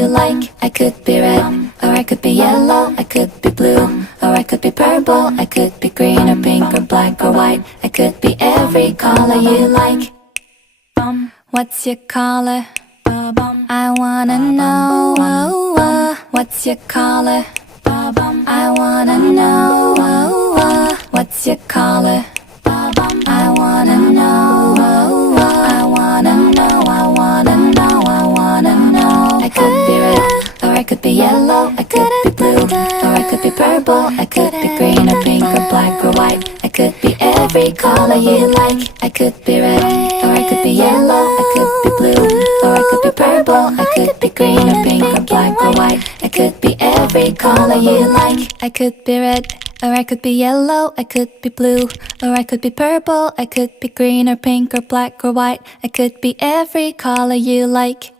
you like. I could be red, or I could be yellow, I could be blue, or I could be purple, I could be green or pink or black or white. I could be every color you like. What's your color? I wanna know. What's your color? I wanna know. What's your color? I wanna know. I wanna know. I wanna know. I wanna know. I could be red, or I could be yellow, I could be blue, or I could be purple, I could be green or pink or black or white. I could be every color you like. I could be red, or I could be yellow, I could be blue, or I could be purple, I could be green or pink or black or white. I could be every color you like. I could be red, or I could be yellow, I could be blue, or I could be purple, I could be green or pink or black or white. I could be every color you like.